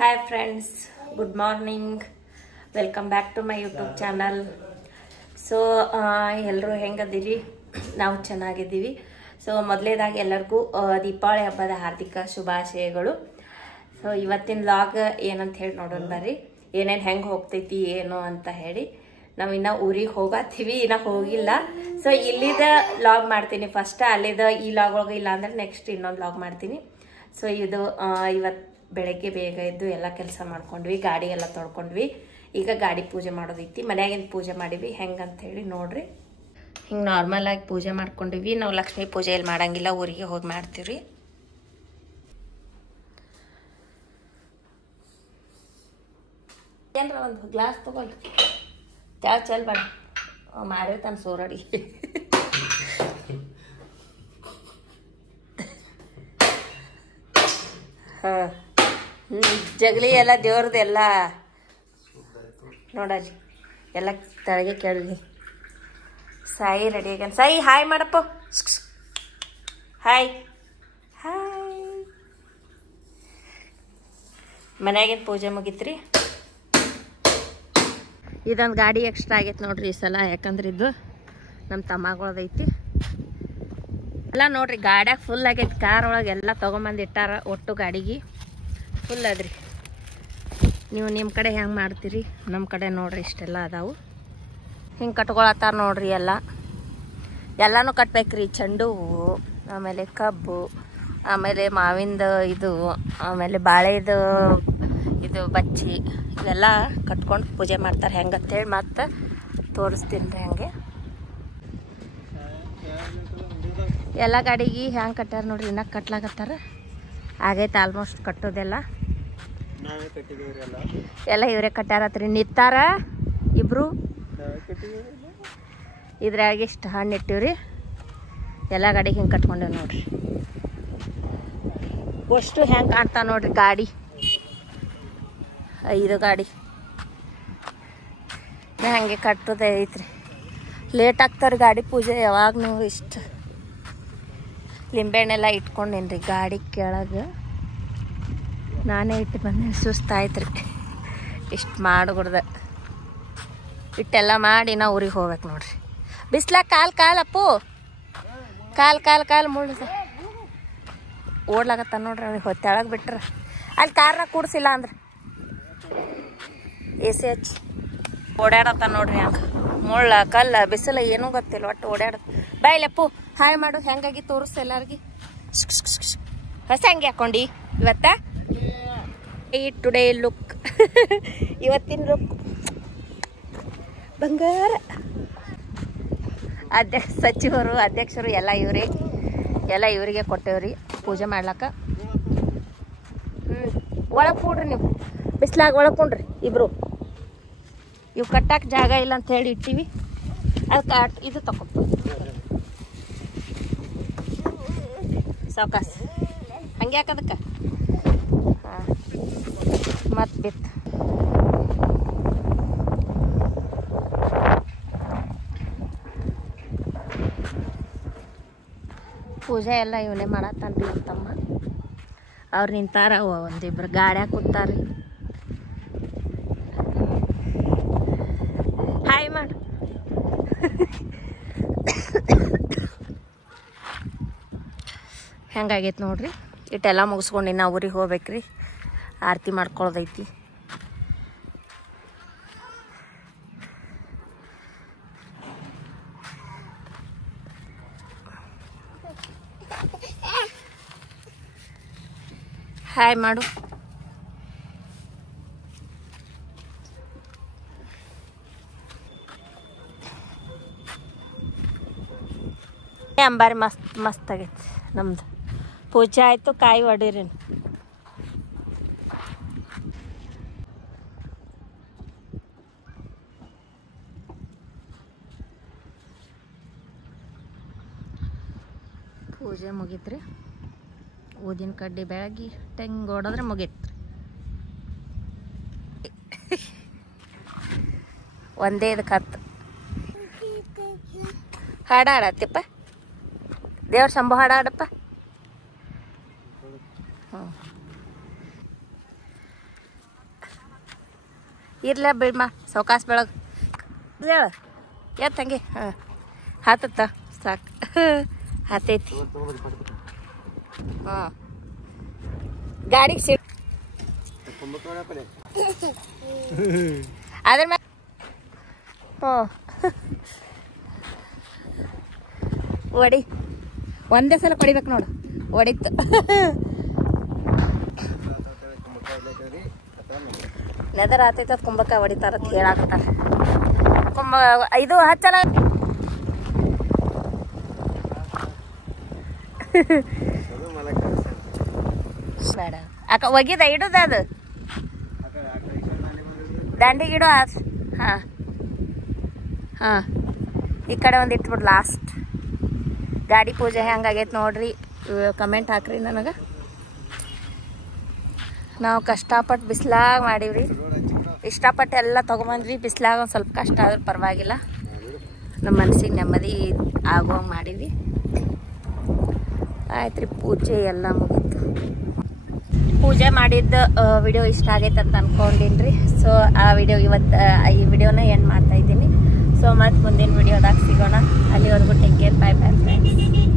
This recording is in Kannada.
Hi friends, good morning. Welcome back to my YouTube channel. So ಎಲ್ಲರೂ ಹೆಂಗದಿರಿ? ನಾವು ಚೆನ್ನಾಗಿದ್ದೀವಿ. ಸೊ ಮೊದಲೇದಾಗಿ ಎಲ್ಲರಿಗೂ ದೀಪಾವಳಿ ಹಬ್ಬದ ಹಾರ್ದಿಕ ಶುಭಾಶಯಗಳು. ಸೊ ಇವತ್ತಿನ ವ್ಲಾಗ್ ಏನಂತ ಹೇಳಿ ನೋಡೋಣ ಬರ್ರಿ. ಏನೇನು ಹೆಂಗೆ ಹೋಗ್ತೈತಿ ಏನು ಅಂತ ಹೇಳಿ. ನಾವು ಇನ್ನ ಊರಿಗೆ ಹೋಗತ್ತೀವಿ, ಇನ್ನ ಹೋಗಿಲ್ಲ. ಸೊ ಇಲ್ಲಿದ ವ್ಲಾಗ್ ಮಾಡ್ತೀನಿ ಫಸ್ಟ್, ಅಲ್ಲಿದ ಈ ವ್ಲಾಗ್ ಒಳಗೆ ಇಲ್ಲ ಅಂದ್ರೆ ನೆಕ್ಸ್ಟ್ ಇನ್ನೊಂದು ವ್ಲಾಗ್ ಮಾಡ್ತೀನಿ. ಸೊ ಇದು ಇವತ್ತು ಬೆಳಗ್ಗೆ ಬೇಗ ಎದ್ದು ಎಲ್ಲ ಕೆಲಸ ಮಾಡ್ಕೊಂಡ್ವಿ, ಗಾಡಿ ಎಲ್ಲ ತೊಳ್ಕೊಂಡ್ವಿ. ಈಗ ಗಾಡಿ ಪೂಜೆ ಮಾಡೋದೈತಿ, ಮನ್ಯಾಗಿಂದ ಪೂಜೆ ಮಾಡಿವಿ. ಹೆಂಗಂತ ಹೇಳಿ ನೋಡ್ರಿ. ಹಿಂಗೆ ನಾರ್ಮಲ್ ಆಗಿ ಪೂಜೆ ಮಾಡ್ಕೊಂಡಿವಿ. ನಾವು ಲಕ್ಷ್ಮೀ ಪೂಜೆ ಎಲ್ಲಿ ಮಾಡಂಗಿಲ್ಲ, ಊರಿಗೆ ಹೋಗಿ ಮಾಡ್ತೀವ್ರಿ. ಏನ್ರ ಒಂದು ಗ್ಲಾಸ್ ತಗೊಳ್ರಿ, ಚಾವ್ ಚಲ್ ಬೇಡ ಮಾಡಿರ್ತಾನೆ ಸೋರಡಿ. ಹಾಂ ಜಗಲಿ ಎಲ್ಲ ದೇವ್ರದ್ದು ಎಲ್ಲ ನೋಡಜ್ಜಿ ಎಲ್ಲ ತಳಗೆ ಕೇಳಿ. ಸಾಯಿ ರೆಡಿ ಆಗ್ಯಾನ. ಸಾಯಿ ಹಾಯ್ ಮಾಡಪ್ಪ. Hi hi. ಮನ್ಯಾಗಿನ ಪೂಜೆ ಮುಗಿತ್ರಿ. ಇದೊಂದು ಗಾಡಿ ಎಕ್ಸ್ಟ್ರಾ ಆಗೈತೆ ನೋಡ್ರಿ ಈ ಸಲ, ಯಾಕಂದ್ರೆ ಇದು ನಮ್ಮ ತಮ್ಮಗಳದೈತಿ ಎಲ್ಲ ನೋಡ್ರಿ. ಗಾಡ್ಯಾಗ ಫುಲ್ ಆಗೈತಿ, ಕಾರ್ ಒಳಗೆ ಎಲ್ಲ ತೊಗೊಂಬಂದು ಇಟ್ಟಾರ. ಒಟ್ಟು ಗಾಡಿಗೆ ಫುಲ್ ಅದ್ರಿ. ನೀವು ನಿಮ್ಮ ಕಡೆ ಹೆಂಗೆ ಮಾಡ್ತೀರಿ? ನಮ್ಮ ಕಡೆ ನೋಡ್ರಿ ಇಷ್ಟೆಲ್ಲ ಅದಾವು. ಹಿಂಗೆ ಕಟ್ಕೊಳತ್ತಾರ ನೋಡ್ರಿ. ಎಲ್ಲನೂ ಕಟ್ಬೇಕ್ರಿ. ಚೆಂಡು ಹೂವು, ಆಮೇಲೆ ಕಬ್ಬು, ಆಮೇಲೆ ಮಾವಿಂದ ಇದು, ಆಮೇಲೆ ಬಾಳೆದು ಇದು ಬಚ್ಚಿ, ಇವೆಲ್ಲ ಕಟ್ಕೊಂಡು ಪೂಜೆ ಮಾಡ್ತಾರೆ. ಹೆಂಗಂತೇಳಿ ಮತ್ತೆ ತೋರಿಸ್ತೀನಿ ರೀ. ಹಂಗೆ ಎಲ್ಲ ಗಾಡಿಗೆ ಹೆಂಗೆ ಕಟ್ಟಾರ ನೋಡ್ರಿ. ಇನ್ನೂ ಕಟ್ಲಾಕತ್ತಾರ, ಆಗೈತೆ ಆಲ್ಮೋಸ್ಟ್ ಕಟ್ಟೋದೆಲ್ಲ. ಎಲ್ಲ ಇವರೇ ಕಟ್ಟಾರತ್ರಿ. ನಿತ್ತಾರ ಇಬ್ರು. ಇದ್ರಾಗ ಇಷ್ಟು ಹಣ್ಣು ಇಟ್ಟಿವ್ರಿ. ಎಲ್ಲ ಗಾಡಿಗೆ ಹಿಂಗೆ ಕಟ್ಕೊಂಡೇವ್ ನೋಡ್ರಿ. ಅಷ್ಟು ಹೆಂಗೆ ಕಾಣ್ತಾ ನೋಡ್ರಿ ಗಾಡಿ. 5 ಗಾಡಿ ಹಂಗೆ ಕಟ್ಟೋದೇ ಐತ್ರಿ. ಲೇಟ್ ಆಗ್ತಾರೆ ಗಾಡಿ ಪೂಜೆ ಯಾವಾಗ. ನೀವು ಇಷ್ಟು ಲಿಂಬೆಹಣ್ಣೆಲ್ಲ ಇಟ್ಕೊಂಡೇನ್ರಿ ಗಾಡಿ ಕೆಳಗೆ. ನಾನೇ ಇಟ್ಟು ಬಂದೆ, ಸುಸ್ತಾಯ್ತು ರೀ ಇಷ್ಟು ಮಾಡಿಬಿಡ್ದೆ. ಇಟ್ಟೆಲ್ಲ ಮಾಡಿ ನಾ ಊರಿಗೆ ಹೋಗ್ಬೇಕು ನೋಡ್ರಿ. ಬಿಸ್ಲಾಗ ಕಾಲು ಅಪ್ಪು, ಕಾಲು ಮುಳ್ಳ ಓಡ್ಲಾಗತ್ತ ನೋಡ್ರಿ. ಅವ್ರಿಗೆ ತೆಳಗೆ ಬಿಟ್ರೆ ಅಲ್ಲಿ ಕಾರ್ನಾಗ ಕೂಡ್ಸಿಲ್ಲ ಅಂದ್ರೆ AC ಹಚ್ಚಿ ಓಡಾಡತ್ತ ನೋಡ್ರಿ. ಹಂಗೆ ಮುಳ್ಳ ಕಲ್ಲ ಬಿಸಿಲ ಏನೂ ಗೊತ್ತಿಲ್ಲ, ಒಟ್ಟು ಓಡಾಡತ್ತ. ಬಾಯ್ಲಪ್ಪು ಹಾಯ್ ಮಾಡು. ಹೆಂಗಾಗಿ ತೋರಿಸ್ತು ಎಲ್ಲರಿಗೆ. ಹೊಸ ಹಂಗೆ ಹಾಕೊಂಡಿ ಇವತ್ತ. ಟುಡೇ ಲುಕ್ ಇವತ್ತಿನ ಲುಕ್ ಬಂಗಾರ. ಸಚಿವರು ಅಧ್ಯಕ್ಷರು ಎಲ್ಲ ಇವರಿಗೆ ಕೊಟ್ಟೇವ್ರಿ ಪೂಜೆ ಮಾಡ್ಲಕ್ಕ. ಒಳಗೆ ಕೂಡ್ರಿ ನೀವು, ಬಿಸ್ಲಾಗ ಒಳಗೆ ಕುಂಡ್ರಿ ಇಬ್ರು. ಇವು ಕಟ್ಟಕ್ಕೆ ಜಾಗ ಇಲ್ಲ ಅಂತ ಹೇಳಿ ಇಟ್ಟಿವಿ. ಅದಕ್ಕೆ ಇದು ತಗೊಂಡು ಸಾವಕಾಶ ಹಂಗೆ ಯಾಕದಕ್ಕೆ. ಹಾಂ ಮತ್ತೆ ಬಿತ್ತು. ಪೂಜೆ ಎಲ್ಲ ಇವನೇ ಮಾಡತ್ತಾನ್ರಿ ನಮ್ಮ ತಮ್ಮ. ಅವ್ರು ನಿಂತಾರ, ಒಂದಿಬ್ರು ಗಾಡ್ಯಾಗ ಕೂತಾರ್ರಿ. ಹಾಯ್ ಮಾಡು. ಹೆಂಗಾಗೈತೆ ನೋಡ್ರಿ. ಇಟ್ಟೆಲ್ಲ ಮುಗಿಸ್ಕೊಂಡು ನಾವು ಊರಿಗೆ ಹೋಗ್ಬೇಕ್ರಿ. ಆರತಿ ಮಾಡ್ಕೊಳ್ಳೋದೈತಿ. ಹಾಯ್ ಮಾಡು. ಅಂಬಾರಿ ಮಸ್ತ್ ಆಗೈತಿ ನಮ್ದು. ಪೂಜೆ ಆಯಿತು, ಕಾಯಿ ಹೊಡೀರಿ. ಪೂಜೆ ಮುಗೀತ್ರಿ. ಊದಿನ ಕಡ್ಡಿ ಬೆಳಗ್ಗೆ ಟೆಂಗ್ ಹೊಡೆದ್ರೆ ಮುಗೀತ್ರಿ. ಒಂದೇ ಇದಕ್ಕೆ 10 ಹಾಡಾಡತ್ತಪ್ಪ. ದೇವ್ರ ಶಂಭು ಹಾಡಾಡಪ್ಪ. ಇರ್ಲ ಬಿಡ್ಮ ಸೌಕಾಸ್ ಬೆಳಗ್ಗೆ ಹೇಳ ಎತ್ತ ಹಂಗೆ ಹಾಂ ಹಾತತ್ತ ಸಾಕು ಹಾತೈತಿ ಹಾಂ ಗಾಡಿಗೆ ಸೀಟ್ ಅದ್ರ ಮ್ಯಾಲ ಹ್ಞೂ ಒಡಿ ಒಂದೇ ಸಲ ಕೊಡಿಬೇಕು ನೋಡು ಒಡಿತ್ತು ನೆದರ್ ಆತೈತ ಕುಂಬಕ್ಕ ಹೊಡಿತಾರ ಹೇಳಾಕತ್ತಾರ ಕುಂಬ ಇದು ಹಚ್ಚಲ ಬೇಡ ಅಕ್ಕ ಒಗಿದ ಇಡುದ ಅದು ದಂಡಿಗೆ ಇಡು ಹಾಂ ಹಾಂ ಈ ಕಡೆ ಒಂದು ಇಟ್ಬಿಡು ಲಾಸ್ಟ್ ಗಾಡಿ ಪೂಜೆ ಹೆಂಗಾಗೈತೆ ನೋಡ್ರಿ ಕಮೆಂಟ್ ಹಾಕ್ರಿ ನನಗೆ ನಾವು ಕಷ್ಟಪಟ್ಟು ಬಿಸಿಲಾಗ ಮಾಡೀವ್ರಿ ಇಷ್ಟಪಟ್ಟು ಎಲ್ಲ ತೊಗೊಂಬಂದ್ವಿ ಬಿಸಿಲಾಗ ಒಂದು ಸ್ವಲ್ಪ ಕಷ್ಟ ಆದ್ರೆ ಪರವಾಗಿಲ್ಲ ನಮ್ಮ ಮನಸ್ಸಿಗೆ ನೆಮ್ಮದಿ ಆಗುವಂಗೆ ಮಾಡೀವಿ ಆಯ್ತು ರೀ ಪೂಜೆ ಎಲ್ಲ ಮುಗೀತು ಪೂಜೆ ಮಾಡಿದ್ದ ವಿಡಿಯೋ ಇಷ್ಟ ಆಗೈತೆ ಅಂತ ಅನ್ಕೊಂಡಿನಿ ರೀ ಸೊ ಆ ವಿಡಿಯೋ ಈ ವಿಡಿಯೋನ ಎಂಡ್ ಮಾಡ್ತಾ ಇದ್ದೀನಿ ಸೊ ಮತ್ತೆ ಮುಂದಿನ ವಿಡಿಯೋದಾಗ ಸಿಗೋಣ ಅಲ್ಲಿವರೆಗೂ take care bye bye friends